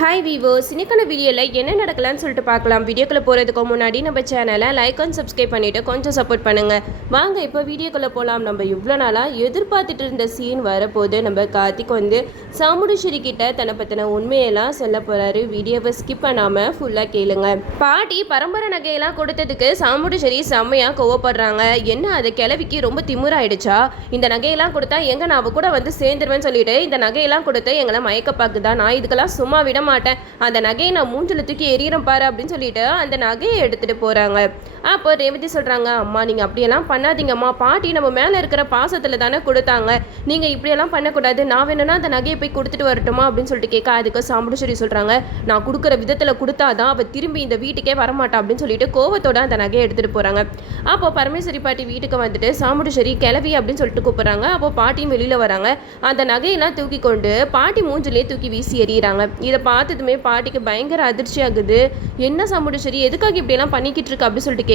Hi viewers, இன்னைக்கான வீடியோவில் என்ன நடக்கலாம்னு சொல்லிட்டு பார்க்கலாம். வீடியோக்குள்ளே போகிறதுக்கு முன்னாடி நம்ம சேனலை லைக் அண்ட் சப்ஸ்கிரைப் பண்ணிவிட்டு கொஞ்சம் சப்போர்ட் பண்ணுங்கள். வாங்க இப்போ வீடியோக்குள்ளே போகலாம். நம்ம இவ்வளோ நாளாக எதிர்பார்த்துட்டு இருந்த சீன் வரப்போது நம்ம கார்த்திக் வந்து சாமுண்டீஸ்வரி கிட்ட தன்னை பற்றின உண்மையெல்லாம் சொல்ல போகிறாரு. வீடியோவை ஸ்கிப் பண்ணாமல் ஃபுல்லாக கேளுங்க. பாட்டி பரம்பரை நகையெல்லாம் கொடுத்ததுக்கு சாமுண்டீஸ்வரி செம்மையாக கோவப்படுறாங்க. என்ன அது கிளவிக்கு ரொம்ப திமுறாயிடுச்சா? இந்த நகையெல்லாம் கொடுத்தா எங்கே நான் அவ கூட வந்து சேர்ந்துருவேன்னு சொல்லிட்டு இந்த நகையெல்லாம் கொடுத்து எங்களை மயக்க பார்க்குதா? நான் இதுக்கெல்லாம் சும்மா விட மாட்டேன். அந்த நகையை நான் மூஞ்சில தூக்கி எறிகிறேன் பாரு அப்படின்னு சொல்லிட்டு அந்த நகையை எடுத்துட்டு போறாங்க. அப்போ ரேவதி சொல்றாங்க, அம்மா நீங்க அப்படியெல்லாம் பண்ணாதீங்கம்மா, பாட்டி நம்ம மேல இருக்கிற பாசத்துல தானே கொடுத்தாங்க, நீங்க இப்படியெல்லாம் பண்ணக்கூடாது, நான் வேணும்னா அந்த நகையை போய் கொடுத்துட்டு வரட்டுமா அப்படின்னு சொல்லிட்டு கேட்க, அதுக்கு சாமுண்டீஸ்வரி சொல்றாங்க, நான் கொடுக்குற விதத்துல கொடுத்தாதான் அவ திரும்பி இந்த வீட்டுக்கே வரமாட்டா அப்படின்னு சொல்லிட்டு கோவத்தோட அந்த நகையை எடுத்துட்டு போறாங்க. அப்போ பரமேஸ்வரி பாட்டி வீட்டுக்கு வந்துட்டு சாமுண்டீஸ்வரி கிளவி அப்படின்னு சொல்லிட்டு கூப்பிடுறாங்க. அப்போ பாட்டியும் வெளியில வராங்க. அந்த நகையெல்லாம் தூக்கி கொண்டு பாட்டி மூஞ்சிலே தூக்கி வீசி எறிகிறாங்க. இதை பார்த்ததுமே பாட்டிக்கு பயங்கர அதிர்ச்சி ஆகுது. என்ன சாமுண்டீஸ்வரி எதுக்காக இப்படியெல்லாம் பண்ணிக்கிட்டு இருக்கு அப்படின்னு சொல்லிட்டு கேட்க,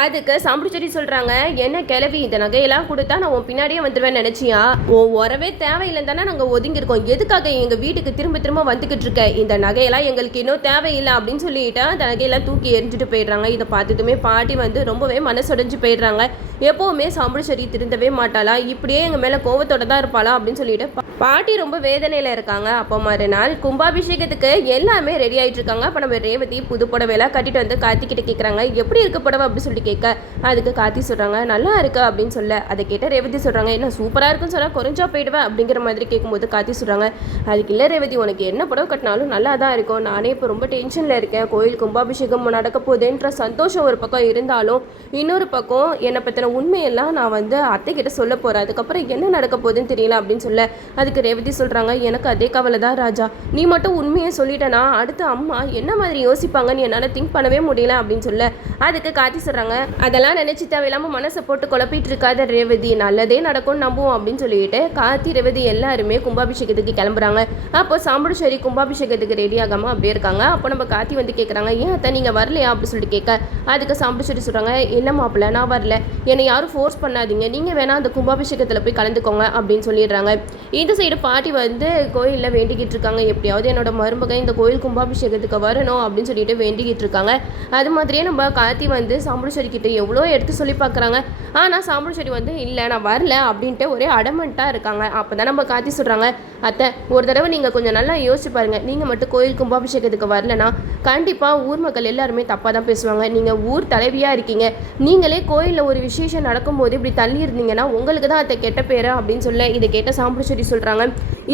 அதுக்கு சாமுண்டீஸ்வரி சொல்றாங்க, என்ன கிளவி இந்த நகையெல்லாம் கொடுத்தா நான் உன் பின்னாடியே வந்துடுவேன் நினைச்சியா? உன் உறவே தேவையில்லைன்னு தானே நாங்கள் ஒதுங்கியிருக்கோம், எதுக்காக எங்க வீட்டுக்கு திரும்ப திரும்ப வந்துக்கிட்டு இருக்க? இந்த நகையெல்லாம் எங்களுக்கு இன்னும் தேவையில்லை அப்படின்னு சொல்லிட்டு அந்த நகையெல்லாம் தூக்கி எரிஞ்சுட்டு போயிடுறாங்க. இதை பார்த்ததுமே பாட்டி வந்து ரொம்பவே மனசுடைஞ்சு போயிடுறாங்க. எப்பவுமே சாமுண்டீஸ்வரி திருந்தவே மாட்டாளா? இப்படியே எங்க மேல கோவத்தோட தான் இருப்பாளா அப்படின்னு சொல்லிட்டு பாட்டி ரொம்ப வேதனையில இருக்காங்க. அப்போ மறுநாள் கும்பாபிஷேகத்துக்கு எல்லாமே ரெடி ஆகிட்டு இருக்காங்க. அப்போ நம்ம ரேவதி புது புடவைலாம் கட்டிட்டு வந்து கார்த்திக்கிட்ட கேட்குறாங்க, எப்படி இருக்க புடவை அப்படின்னு சொல்லிட்டு கேட்க, அதுக்கு கார்த்தி சொல்கிறாங்க, நல்லா இருக்கு அப்படின்னு சொல்ல, அதை கேட்ட ரேவதி சொல்கிறாங்க, என்ன சூப்பராக இருக்குன்னு சொன்னால் குறைஞ்சா போயிடுவேன் அப்படிங்கிற மாதிரி கேட்கும்போது கார்த்தி சொல்கிறாங்க, அதுக்கு இல்லை ரேவதி, உனக்கு என்ன புடவை கட்டினாலும் நல்லா தான் இருக்கும், நானே இப்போ ரொம்ப டென்ஷனில் இருக்கேன், கோயில் கும்பாபிஷேகம் நடக்க போகுதுன்ற சந்தோஷம் ஒரு பக்கம் இருந்தாலும் இன்னொரு பக்கம் என்னை பற்றின உண்மையெல்லாம் நான் வந்து அத்தைக்கிட்ட சொல்ல போகிறேன், அதுக்கப்புறம் என்ன நடக்க போகுதுன்னு தெரியல அப்படின்னு சொல்ல, அதுக்கு ரேவதி சொல்கிறாங்க, எனக்கு அதே கவலை தான் ராஜா, நீ மட்டும் உண்மையை சொல்லிட்டேன்னா அடுத்து அம்மா என்ன மாதிரி யோசிப்பாங்கன்னு என்னால் திங்க் பண்ணவே முடியல அப்படின்னு சொல்ல, அதுக்கு கார்த்தி சொல்கிறாங்க, அதெல்லாம் நினச்சி தேவையில்லாமல் மனசை போட்டு குழப்பிட்டு இருக்காத ரேவதி, நல்லதே நடக்கும்னு நம்புவோம் அப்படின்னு சொல்லிட்டு கார்த்தி ரேவதி எல்லாருமே கும்பாபிஷேகத்துக்கு கிளம்புறாங்க. அப்போ சாமுண்டீஸ்வரி கும்பாபிஷேகத்துக்கு ரெடி ஆகாமல் அப்படியே இருக்காங்க. அப்போ நம்ம கார்த்தி வந்து கேட்குறாங்க, ஏன் அத்தை நீங்கள் வரலையா அப்படின்னு சொல்லிட்டு கேட்க, அதுக்கு சாமுண்டீஸ்வரி சொல்கிறாங்க, இல்லை மாப்பிள்ள நான் வரல, என்னை யாரும் ஃபோர்ஸ் பண்ணாதீங்க, நீங்கள் வேணால் அந்த கும்பாபிஷேகத்தில் போய் கலந்துக்கோங்க அப்படின்னு சொல்லிடுறாங்க. இந்த சைடு பாட்டி வந்து கோயிலில் வேண்டிக்கிட்டு இருக்காங்க, எப்படியாவது என்னோட மருமகன் இந்த கோயில் கும்பாபிஷேகத்துக்கு வரணும் அப்படின்னு சொல்லிட்டு வேண்டிக்கிட்டு இருக்காங்க. அது மாதிரியே நம்ம கார்த்தி வந்து சாமுண்டீஸ்வரி கிட்ட எவ்வளோ எடுத்து சொல்லி பார்க்குறாங்க. ஆனால் சாமுண்டீஸ்வரி வந்து இல்லை நான் வரல அப்படின்ட்டு ஒரே அடமெண்ட்டாக இருக்காங்க. அப்போ தான் நம்ம கார்த்தி சொல்கிறாங்க, அத்தை ஒரு தடவை நீங்கள் கொஞ்சம் நல்லா யோசிச்சு பாருங்கள், நீங்கள் மட்டும் கோயில் கும்பாபிஷேகத்துக்கு வரலன்னா கண்டிப்பாக ஊர் மக்கள் எல்லாருமே தப்பாக தான் பேசுவாங்க, நீங்கள் ஊர் தலைவியாக இருக்கீங்க, நீங்களே கோயிலில் ஒரு விசேஷம் நடக்கும்போது இப்படி தள்ளி இருந்தீங்கன்னா உங்களுக்கு தான் அத்தை கெட்ட பேர் அப்படின்னு சொல்ல, இதை கேட்ட சாமுண்டீஸ்வரி சொல்கிறாங்க,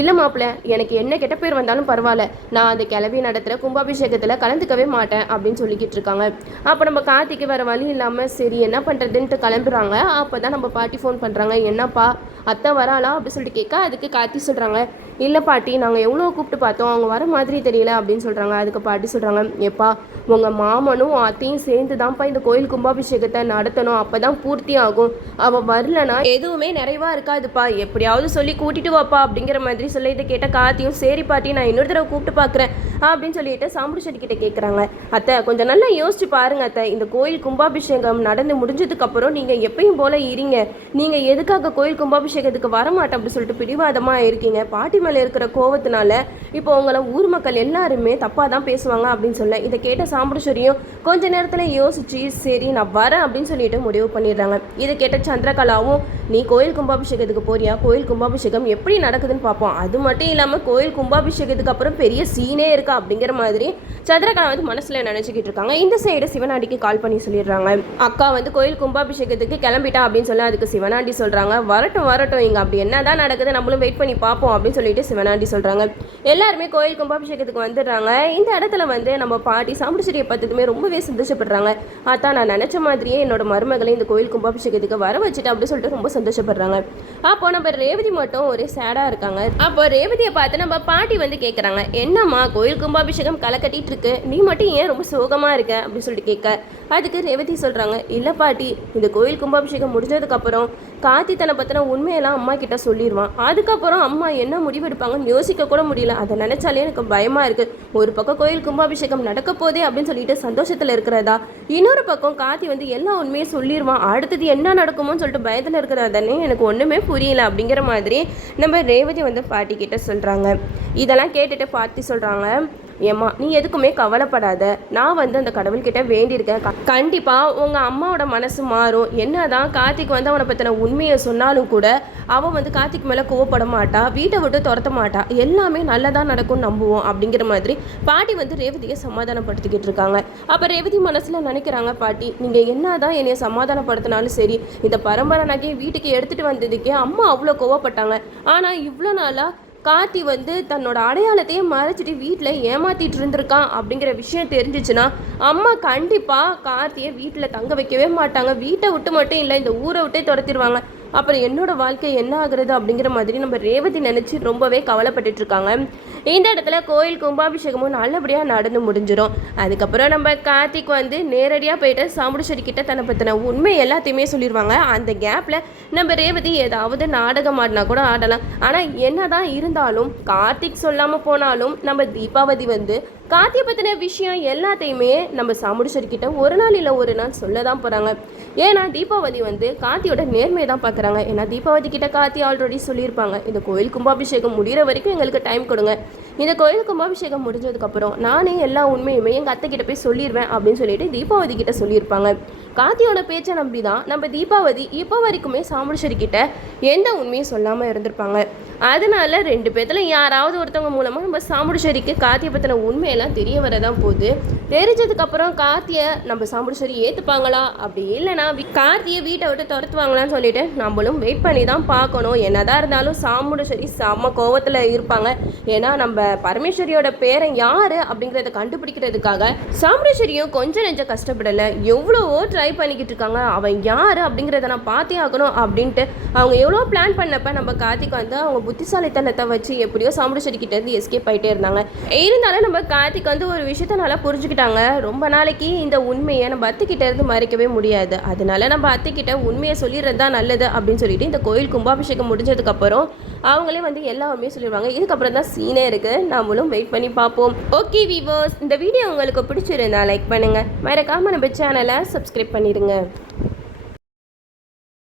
இல்லை மாப்பிள்ள எனக்கு என்ன கெட்ட பேர் வந்தாலும் பரவாயில்ல, நான் அந்த கிளவி நடத்துகிற கும்பாபிஷேகத்தில் கலந்துக்கவே மாட்டேன் அப்படின்னு சொல்லிக்கிட்டு இருக்காங்க. அப்போ நம்ம கார்த்திக்கு வேறு வழி இல்லாமல் சரி என்ன பண்ணுறதுன்ட்டு கிளம்புறாங்க. அப்போ தான் நம்ம பாட்டி ஃபோன் பண்ணுறாங்க, என்னப்பா அத்தை வராளா அப்படின்னு சொல்லிட்டு கேட்க, அதுக்கு கார்த்தி சொல்கிறாங்க, இல்லை பாட்டி நாங்கள் எவ்வளோ கூப்பிட்டு பார்த்தோம், அவங்க வர மாதிரி தெரியல அப்படின்னு சொல்கிறாங்க. அதுக்கு பாட்டி சொல்கிறாங்க, எப்பா உங்கள் மாமனும் அத்தையும் சேர்ந்து தான்ப்பா இந்த கோயில் கும்பாபிஷேகத்தை நடத்தணும், அப்போ தான் பூர்த்தி ஆகும், அவள் வரலனா எதுவுமே நிறைவாக இருக்காதுப்பா, எப்படியாவது சொல்லி கூட்டிட்டு வாப்பா அப்படிங்கிற மாதிரி சொல்லி, இதை கேட்ட கார்த்தியும் சரி பாட்டி நான் இன்னொரு தடவை கூப்பிட்டு பார்க்குறேன் அப்படின்னு சொல்லிட்டு சாமுண்டீஸ்வரி கிட்ட கேட்குறாங்க, அத்தை கொஞ்சம் நல்லா யோசிச்சு பாருங்க அத்தை, இந்த கோயில் கும்பாபிஷேகம் நடந்து முடிஞ்சதுக்கப்புறம் நீங்கள் எப்பயும் போல இருங்க, நீங்கள் எதுக்காக கோயில் கும்பாபிஷேகத்துக்கு வரமாட்டேன் அப்படின்னு சொல்லிட்டு பிடிவாதமாக இருக்கீங்க, பாட்டி மேலே இருக்கிற கோவத்தினால இப்போ உங்களை ஊர் மக்கள் எல்லாருமே தப்பாக தான் பேசுவாங்க அப்படின்னு சொல்ல, இதை கேட்ட சாமுண்டீஸ்வரியும் கொஞ்ச நேரத்தில் யோசிச்சு சரி நான் வரேன் அப்படின்னு சொல்லிட்டு முடிவு பண்ணிடுறாங்க. இதை கேட்ட சந்திரகலாவும், நீ கோயில் கும்பாபிஷேகத்துக்கு போறியா, கோயில் கும்பாபிஷேகம் எப்படி நடக்குதுன்னு பார்ப்போம், அது மட்டும் இல்லாமல் கோயில் கும்பாபிஷேகத்துக்கு அப்புறம் பெரிய சீனே இருக்கா அப்படிங்கிற மாதிரி சந்திரகலா வந்து மனசில் நினச்சிக்கிட்டு இருக்காங்க. இந்த சைடு சிவனாண்டிக்கு கால் பண்ணி சொல்லிடுறாங்க, அக்கா வந்து கோயில் கும்பாபிஷேகத்துக்கு கிளம்பிட்டா அப்படின்னு சொல்ல, அதுக்கு சிவனாண்டி சொல்கிறாங்க, வரட்டும் வரட்டும் இங்கே அப்படி என்ன தான் நடக்குது நம்மளும் வெயிட் பண்ணி பார்ப்போம் அப்படின்னு சொல்லிட்டு சிவனாண்டி சொல்கிறாங்க. எல்லாருமே கோயில் கும்பாபிஷேகத்துக்கு வந்துடுறாங்க. இந்த இடத்துல வந்து நம்ம பாட்டி சாமுண்டீஸ்வரியை பார்த்ததுமே ரொம்பவே சந்தோஷப்படுறாங்க. அதான் நான் நினச்ச மாதிரியே என்னோட மருமகளை இந்த கோயில் கும்பாபிஷேகத்துக்கு வர வச்சுட்டு அப்படின்னு சொல்லிட்டு ரொம்ப சந்தோஷப்படுறாங்க. அப்போ நம்ம ரேவதி மட்டும் ஒரே சேடாக இருக்காங்க. அப்போ ரேவதியை பார்த்து நம்ம பாட்டி வந்து கேட்குறாங்க, என்னம்மா கோயில் கும்பாபிஷேகம் களை கட்டிட்டு இருக்கு, நீ மட்டும் ஏன் ரொம்ப சோகமாக இருக்க அப்படின்னு சொல்லிட்டு கேட்க, அதுக்கு ரேவதி சொல்கிறாங்க, இல்லை பாட்டி இந்த கோயில் கும்பாபிஷேகம் முடிஞ்சதுக்கப்புறம் கார்த்தி தன்னை பற்றின உண்மையெல்லாம் அம்மா கிட்ட சொல்லிடுவான், அதுக்கப்புறம் அம்மா என்ன முடிவெடுப்பாங்கன்னு யோசிக்க கூட முடியல, அதை நினச்சாலே எனக்கு பயமாக இருக்குது, ஒரு பக்கம் கோயில் கும்பாபிஷேகம் நடக்க போதே அப்படின்னு சொல்லிட்டு சந்தோஷத்தில் இருக்கிறதா, இன்னொரு பக்கம் கார்த்தி வந்து எல்லா உண்மையை சொல்லிடுவான், அடுத்தது என்ன நடக்குமோன்னு சொல்லிட்டு பயத்தில் இருக்கிறதானே எனக்கு ஒன்றுமே புரியல அப்படிங்கிற மாதிரி நம்ம ரேவதி வந்து பாட்டி கிட்ட சொல்கிறாங்க. இதெல்லாம் கேட்டுட்டு பாட்டி சொல்கிறாங்க, ஏம்மா நீ எதுக்குமே கவலைப்படாத, நான் வந்து அந்த கடவுள்கிட்ட வேண்டியிருக்கேன், கண்டிப்பாக உங்கள் அம்மாவோட மனசு மாறும். என்ன தான் கார்த்திக் வந்து அவனை பற்றின உண்மையை சொன்னாலும் கூட அவன் வந்து கார்த்திக் மேலே கோவப்பட மாட்டா, வீட்டை விட்டு துரத்த மாட்டா, எல்லாமே நல்லதாக நடக்கும்னு நம்புவோம் அப்படிங்கிற மாதிரி பாட்டி வந்து ரேவதியை சமாதானப்படுத்திக்கிட்டு இருக்காங்க. அப்போ ரேவதி மனசில் நினைக்கிறாங்க, பாட்டி நீங்கள் என்ன தான் என்னைய சமாதானப்படுத்தினாலும் சரி, இந்த பரம்பரை நகையை வீட்டுக்கு எடுத்துகிட்டு வந்ததுக்கே அம்மா அவ்வளோ கோவப்பட்டாங்க, ஆனால் இவ்வளோ நாளாக கார்த்தி வந்து தன்னோட அடையாளத்தையே மறைச்சிட்டு வீட்டில் ஏமாற்றிட்டு இருந்திருக்கான் அப்படிங்கிற விஷயம் தெரிஞ்சிச்சுன்னா அம்மா கண்டிப்பாக கார்த்தியை வீட்டில் தங்க வைக்கவே மாட்டாங்க, வீட்டை விட்டு மட்டும் இல்லை இந்த ஊரை விட்டே துரத்திடுவாங்க. அப்புறம் என்னோட வாழ்க்கை என்ன ஆகுறது அப்படிங்கிற மாதிரி நம்ம ரேவதி நினச்சி ரொம்பவே கவலைப்பட்டுட்டு இருக்காங்க. இந்த இடத்துல கோயில் கும்பாபிஷேகமும் நல்லபடியாக நடந்து முடிஞ்சிடும். அதுக்கப்புறம் நம்ம கார்த்திக் வந்து நேரடியாக போயிட்டு சாமுண்டீஸ்வரி கிட்ட தன்னை பற்றின உண்மை எல்லாத்தையுமே சொல்லிடுவாங்க. அந்த கேப்பில் நம்ம ரேவதி ஏதாவது நாடகம் ஆடினா கூட ஆடலாம். ஆனால் என்ன தான் இருந்தாலும் கார்த்திக் சொல்லாமல் போனாலும் நம்ம தீபாவதி வந்து கார்த்தியை பற்றின விஷயம் எல்லாத்தையுமே நம்ம சாமுண்டீஸ்வரி கிட்ட ஒரு நாள் இல்லை ஒரு நாள் சொல்ல தான் போகிறாங்க. ஏன்னா தீபாவதி வந்து கார்த்தியோட நேர்மையை தான் பார்க்குறாங்க. ஏன்னா தீபாவதி கிட்ட கார்த்தி ஆல்ரெடி சொல்லியிருப்பாங்க, இந்த கோயில் கும்பாபிஷேகம் முடிகிற வரைக்கும் எங்களுக்கு டைம் கொடுங்க, இந்த கோயில் கும்பாபிஷேகம் முடிஞ்சதுக்கப்புறம் நானே எல்லா உண்மையுமே எங்கள் அத்தை கிட்ட போய் சொல்லிடுவேன் அப்படின்னு சொல்லிட்டு தீபாவதி கிட்ட சொல்லியிருப்பாங்க. கார்த்தியோட பேச்சை நம்பி தான் நம்ம தீபாவதி இப்போ வரைக்குமே சாமுண்டீஸ்வரி கிட்ட எந்த உண்மையும் சொல்லாமல் இருந்திருப்பாங்க. அதனால ரெண்டு பேர்த்துல யாராவது ஒருத்தவங்க மூலமாக நம்ம சாமுண்டீஸ்வரிக்கு கார்த்தியை பற்றின உண்மையெல்லாம் தெரிய வரதான் போகுது. தெரிஞ்சதுக்கப்புறம் கார்த்தியை நம்ம சாமுண்டீஸ்வரி ஏற்றுப்பாங்களா, அப்படி இல்லைனா கார்த்தியை வீட்டை விட்டு துரத்துவாங்களான்னு சொல்லிட்டு நம்மளும் வெயிட் பண்ணி தான் பார்க்கணும். என்னதான் இருந்தாலும் சாமுண்டீஸ்வரி செம்ம கோவத்தில் இருப்பாங்க. ஏன்னா நம்ம பரமேஸ்வரியோட பேரை யார் அப்படிங்கிறத கண்டுபிடிக்கிறதுக்காக சாமுண்டீஸ்வரியும் கொஞ்சம் நெஞ்சம் கஷ்டப்படலை, எவ்வளவோ ட்ரை பண்ணிக்கிட்டு இருக்காங்க, அவன் யார் அப்படிங்கிறத நான் பார்த்தே ஆகணும் அப்படின்ட்டு அவங்க எவ்வளோ பிளான் பண்ணப்ப நம்ம கார்த்திக் வந்து அவங்க புத்திசாலித்தனத்தை வச்சு எப்படியோ சாமுண்டீஸ்வரி கிட்ட இருந்து எஸ்கேப் ஆகிட்டே இருந்தாங்க. இருந்தாலும் நம்ம கார்த்திக் வந்து ஒரு விஷயத்த நல்லா புரிஞ்சுக்கிட்டாங்க, ரொம்ப நாளைக்கு இந்த உண்மையை நம்ம அத்தைக்கிட்ட இருந்து மறைக்கவே முடியாது, அதனால நம்ம அத்தைக்கிட்ட உண்மையை சொல்லிடுறது தான் நல்லது அப்படின்னு சொல்லிட்டு இந்த கோயில் கும்பாபிஷேகம் முடிஞ்சதுக்கப்புறம் அவங்களே வந்து எல்லா உண்மையும் சொல்லிடுவாங்க. இதுக்கப்புறம் தான் சீனே இருக்குது, நம்மளும் வெயிட் பண்ணி பார்ப்போம். ஓகே வீவர்ஸ், இந்த வீடியோ உங்களுக்கு பிடிச்சிருந்தா லைக் பண்ணுங்கள், மறக்காமல் நம்ம சேனலை சப்ஸ்கிரைப் பண்ணிடுங்க.